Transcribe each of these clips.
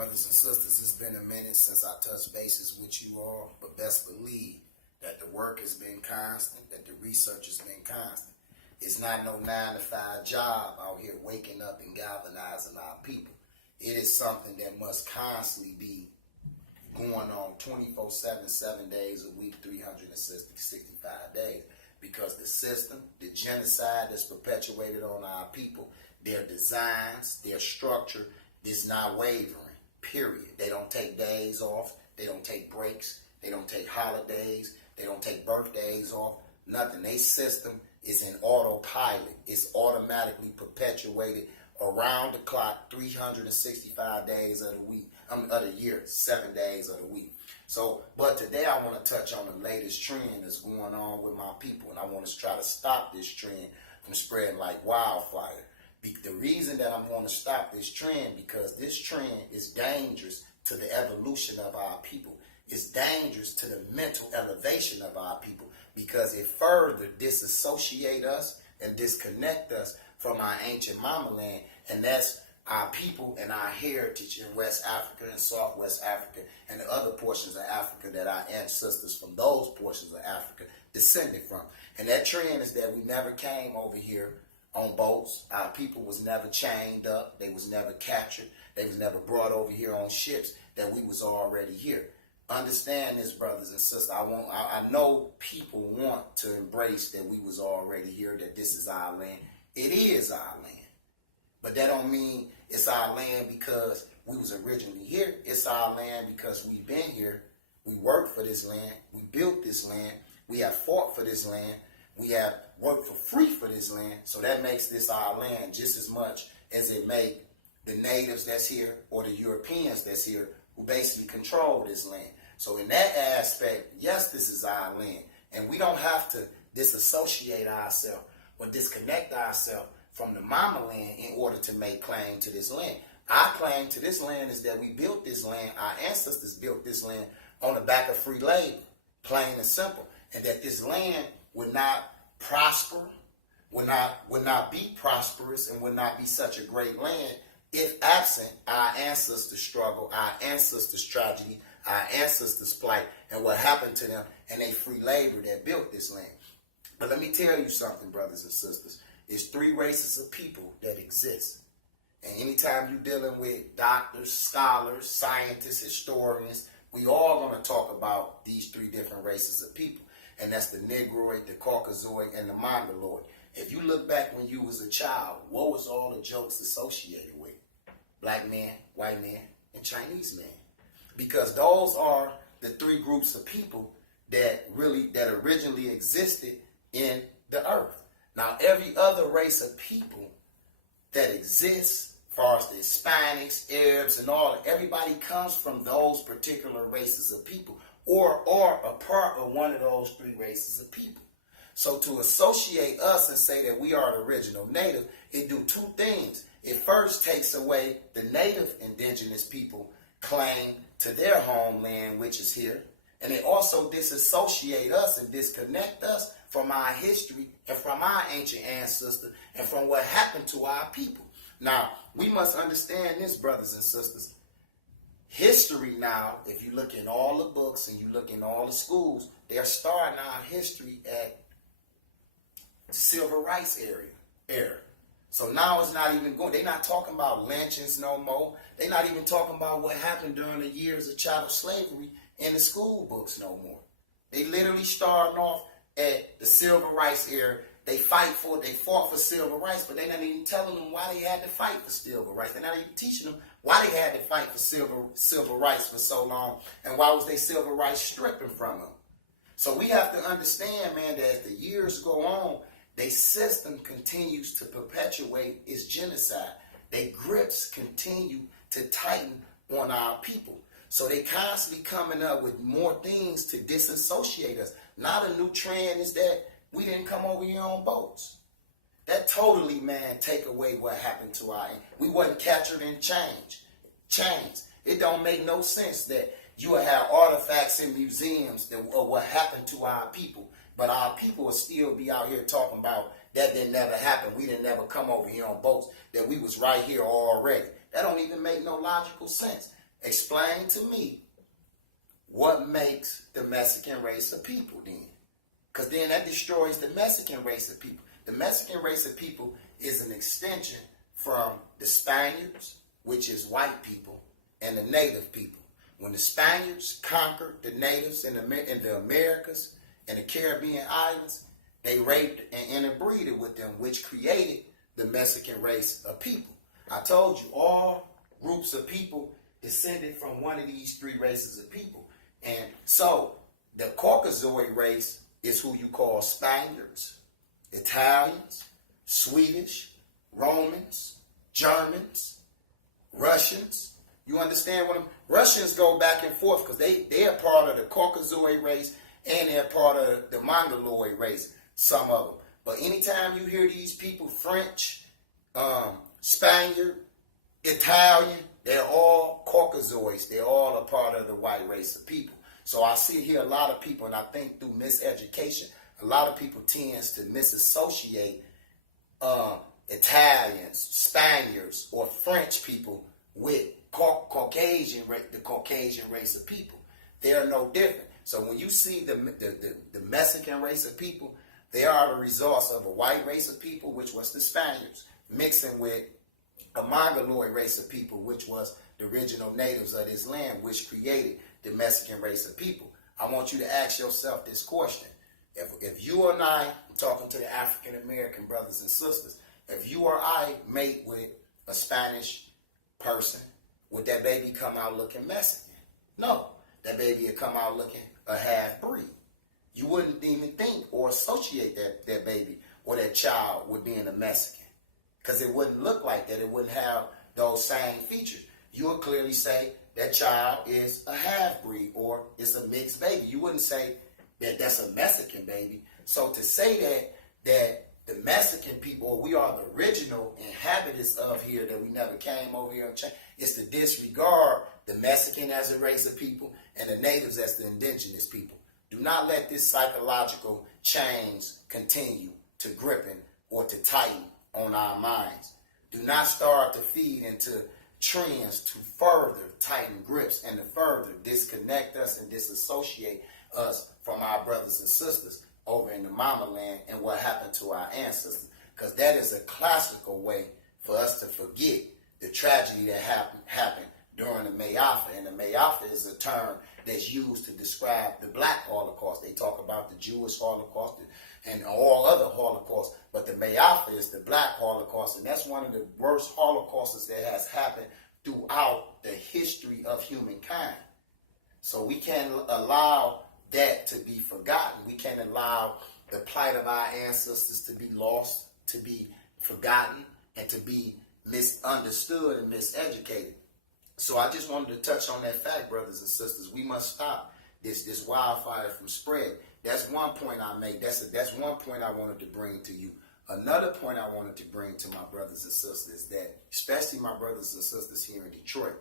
Brothers and sisters, it's been a minute since I touched bases with you all, but best believe that the work has been constant, that the research has been constant. It's not no 9-to-5 job out here waking up and galvanizing our people. It is something that must constantly be going on 24/7, 7 days a week, 365 days. Because the system, the genocide that's perpetuated on our people, their designs, their structure is not wavering, period. They don't take days off. They don't take breaks. They don't take holidays. They don't take birthdays off. Nothing. Their system is in autopilot. It's automatically perpetuated around the clock, 365 days of the week, of the year, 7 days of the week. So, but today I want to touch on the latest trend that's going on with my people, and I want to try to stop this trend from spreading like wildfire. The reason that I'm going to stop this trend, because this trend is dangerous to the evolution of our people. It's dangerous to the mental elevation of our people, because it further disassociate us and disconnect us from our ancient mama land, and that's our people and our heritage in West Africa and Southwest Africa and the other portions of Africa that our ancestors from those portions of Africa descended from. And that trend is that we never came over here on boats. Our people was never chained up. They was never captured. They was never brought over here on ships, that we was already here. Understand this, brothers and sisters. I know people want to embrace that we was already here, that this is our land. It is our land. But that don't mean it's our land because we was originally here. It's our land because we've been here. We worked for this land. We built this land. We have fought for this land. We have worked for free for this land. So that makes this our land just as much as it make the natives that's here or the Europeans that's here who basically control this land. So in that aspect, yes, this is our land. And we don't have to disassociate ourselves or disconnect ourselves from the mama land in order to make claim to this land. Our claim to this land is that we built this land, our ancestors built this land on the back of free labor, plain and simple. And that this land would not prosper, would not be prosperous, and would not be such a great land if absent our ancestors' struggle, our ancestors' tragedy, our ancestors' plight, and what happened to them and they free labor that built this land. But let me tell you something, brothers and sisters. There's 3 races of people that exist. And anytime you're dealing with doctors, scholars, scientists, historians, we all going to talk about these 3 different races of people. And that's the Negroid, the Caucasoid, and the Mongaloid. If you look back when you was a child, what was all the jokes associated with? Black man, white man, and Chinese man. Because those are the 3 groups of people that originally existed in the earth. Now, every other race of people that exists, as far as the Hispanics, Arabs, and all, everybody comes from those particular races of people, or are a part of one of those 3 races of people. So to associate us and say that we are the original native, it do 2 things. It first takes away the native indigenous people claim to their homeland, which is here. And it also disassociate us and disconnect us from our history and from our ancient ancestors and from what happened to our people. Now, we must understand this, brothers and sisters. History now, if you look in all the books and you look in all the schools, they're starting our history at the civil rights era. So now it's not even going, they're not talking about lynchings no more. They're not even talking about what happened during the years of chattel slavery in the school books no more. They literally starting off at the civil rights era. They fought for civil rights, but they're not even telling them why they had to fight for civil rights. They're not even teaching them why they had to fight for civil rights for so long, and why was they civil rights stripping from them. So we have to understand, man, that as the years go on, their system continues to perpetuate its genocide. Their grips continue to tighten on our people. So they constantly coming up with more things to disassociate us. Now the new trend is that we didn't come over here on boats. That totally, man, take away what happened to we wasn't captured in chains. It don't make no sense that you will have artifacts in museums of what happened to our people. But our people will still be out here talking about that didn't never happen. We didn't never come over here on boats, that we was right here already. That don't even make no logical sense. Explain to me what makes the Mexican race of people then. Because then that destroys the Mexican race of people. The Mexican race of people is an extension from the Spaniards, which is white people, and the native people. When the Spaniards conquered the natives in the Americas and the Caribbean islands, they raped and interbreeded with them, which created the Mexican race of people. I told you, all groups of people descended from one of these three races of people. And so the Caucasoid race is who you call Spaniards, Italians, Swedish, Romans, Germans, Russians. You understand what I'm... Russians go back and forth because they are part of the Caucasoid race and they're part of the Mongaloid race, some of them. But anytime you hear these people, French, Spaniard, Italian, they're all Caucasoids. They're all a part of the white race of people. So I see here a lot of people, and I think through miseducation, a lot of people tends to misassociate Italians, Spaniards, or French people with the Caucasian race of people. They're no different. So when you see the Mexican race of people, they are the results of a white race of people, which was the Spaniards, mixing with a Mongoloid race of people, which was the original natives of this land, which created the Mexican race of people. I want you to ask yourself this question. If you and I'm talking to the African American brothers and sisters, if you or I mate with a Spanish person, would that baby come out looking Mexican? No. That baby would come out looking a half-breed. You wouldn't even think or associate that baby or that child with being a Mexican, because it wouldn't look like that. It wouldn't have those same features. You would clearly say that child is a half-breed or it's a mixed baby. You wouldn't say that that's a Mexican baby. So to say that the Mexican people, we are the original inhabitants of here, that we never came over here and changed, is to disregard the Mexican as a race of people and the natives as the indigenous people. Do not let this psychological chains continue to gripping or to tighten on our minds. Do not start to feed into trends to further tighten grips and to further disconnect us and disassociate us from our brothers and sisters over in the mama land and what happened to our ancestors. Because that is a classical way for us to forget the tragedy that happened during the Mayaffa. And the Mayaffa is a term that's used to describe the Black Holocaust. They talk about the Jewish Holocaust and all other Holocausts, but the Mayaffa is the Black Holocaust, and that's one of the worst Holocausts that has happened throughout the history of humankind. So we can't allow that to be forgotten. We can't allow the plight of our ancestors to be lost, to be forgotten, and to be misunderstood and miseducated. So I just wanted to touch on that fact, brothers and sisters. We must stop this wildfire from spread. That's one point I make. That's one point I wanted to bring to you. Another point I wanted to bring to my brothers and sisters, that especially my brothers and sisters here in Detroit,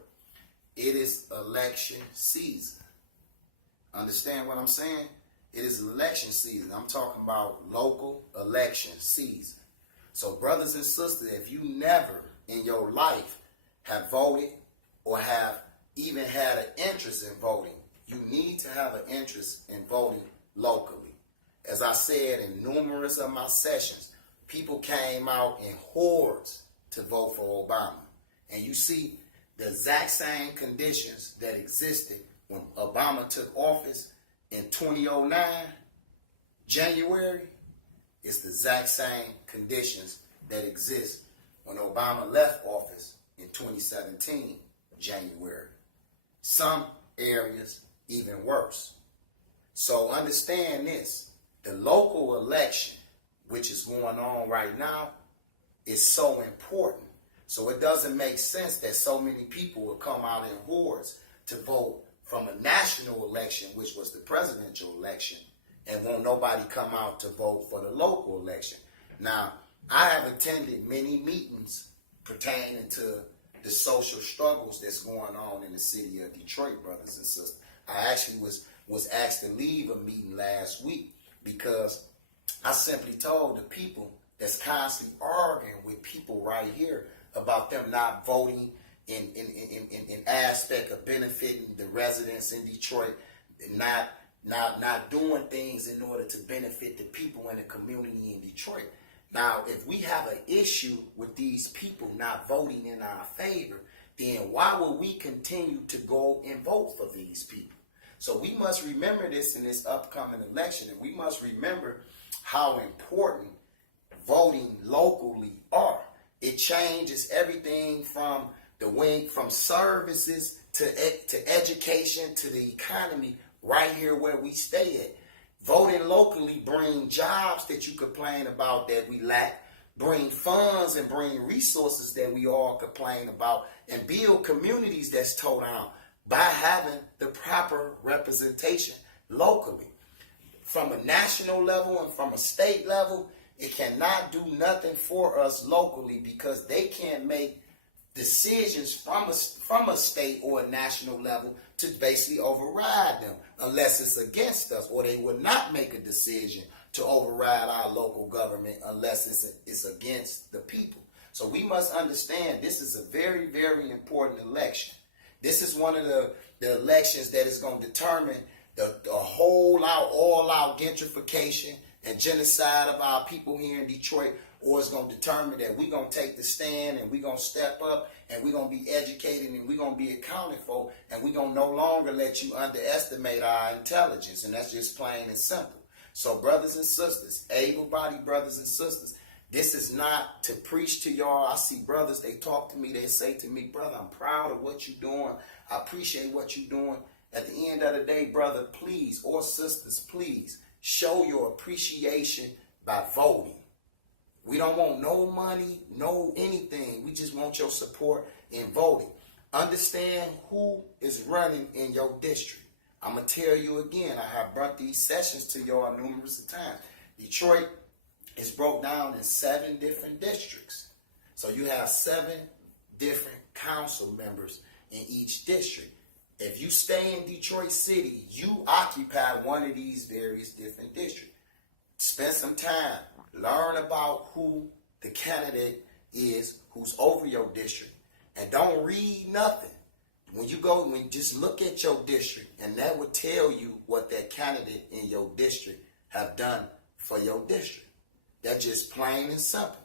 it is election season. Understand what I'm saying? It is election season. I'm talking about local election season. So brothers and sisters, if you never in your life have voted or have even had an interest in voting, you need to have an interest in voting locally. As I said in numerous of my sessions, people came out in hordes to vote for Obama. And you see the exact same conditions that existed when Obama took office in 2009, January. It's the exact same conditions that exist when Obama left office in 2017, January. Some areas even worse. So understand this, the local election, which is going on right now, is so important. So it doesn't make sense that so many people will come out in hordes to vote from a national election, which was the presidential election, and won't nobody come out to vote for the local election. Now, I have attended many meetings pertaining to the social struggles that's going on in the city of Detroit, brothers and sisters. I actually was asked to leave a meeting last week because I simply told the people that's constantly arguing with people right here about them not voting in aspect of benefiting the residents in Detroit, not doing things in order to benefit the people in the community in Detroit. Now, if we have an issue with these people not voting in our favor, then why would we continue to go and vote for these people? So we must remember this in this upcoming election, and we must remember how important voting locally are. It changes everything from from services to education to the economy right here where we stay at. Voting locally bring jobs that you complain about that we lack, bring funds and bring resources that we all complain about, and build communities that's tore down by having the proper representation locally. From a national level and from a state level, it cannot do nothing for us locally because they can't make decisions from a state or a national level to basically override them unless it's against us, or they would not make a decision to override our local government unless it's against the people. So we must understand this is a very, very important election. This is one of the elections that is going to determine the all out gentrification and genocide of our people here in Detroit, or it's going to determine that we're going to take the stand and we're going to step up and we're going to be educated and we're going to be accounted for, and we're going to no longer let you underestimate our intelligence. And that's just plain and simple. So brothers and sisters, able-bodied brothers and sisters, this is not to preach to y'all. I see brothers, they talk to me, they say to me, brother, I'm proud of what you're doing. I appreciate what you're doing. At the end of the day, brother, please, or sisters, please, show your appreciation by voting. We don't want no money, no anything. We just want your support in voting. Understand who is running in your district. I'm going to tell you again, I have brought these sessions to y'all numerous times. Detroit is broke down in 7 different districts. So you have 7 different council members in each district. If you stay in Detroit City, you occupy one of these various different districts. Spend some time. Learn about who the candidate is who's over your district. And don't read nothing. When you just look at your district, and that will tell you what that candidate in your district have done for your district. That's just plain and simple.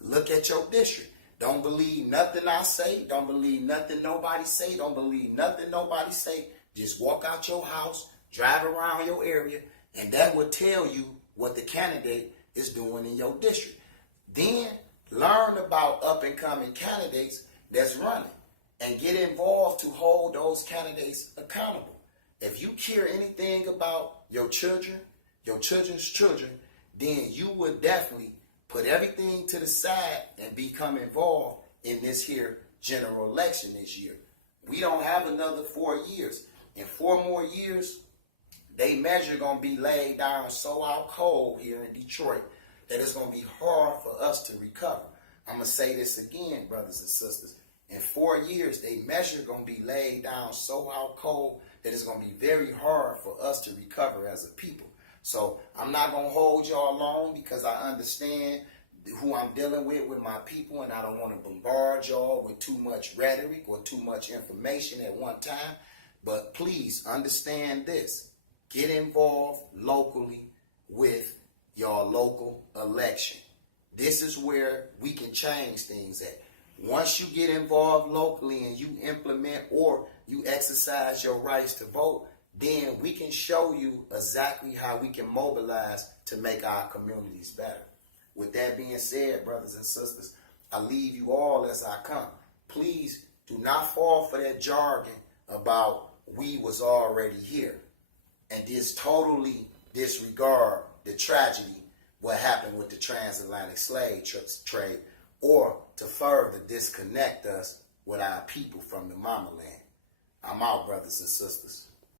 Look at your district. Don't believe nothing I say. Don't believe nothing nobody say. Don't believe nothing nobody say. Just walk out your house, drive around your area, and that will tell you what the candidate is doing in your district. Then learn about up-and-coming candidates that's running and get involved to hold those candidates accountable. If you care anything about your children, your children's children, then you would definitely put everything to the side and become involved in this here general election this year. We don't have another 4 years. In 4 more years, they measure going to be laid down so out cold here in Detroit that it's going to be hard for us to recover. I'm going to say this again, brothers and sisters. In 4 years, they measure going to be laid down so out cold that it's going to be very hard for us to recover as a people. So I'm not going to hold y'all long because I understand who I'm dealing with my people, and I don't want to bombard y'all with too much rhetoric or too much information at one time. But please understand this. Get involved locally with your local election. This is where we can change things at. Once you get involved locally and you implement or you exercise your rights to vote, then we can show you exactly how we can mobilize to make our communities better. With that being said, brothers and sisters, I leave you all as I come. Please do not fall for that jargon about we was already here and just totally disregard the tragedy, what happened with the transatlantic slave trade, or to further disconnect us with our people from the mama land. I'm out, brothers and sisters.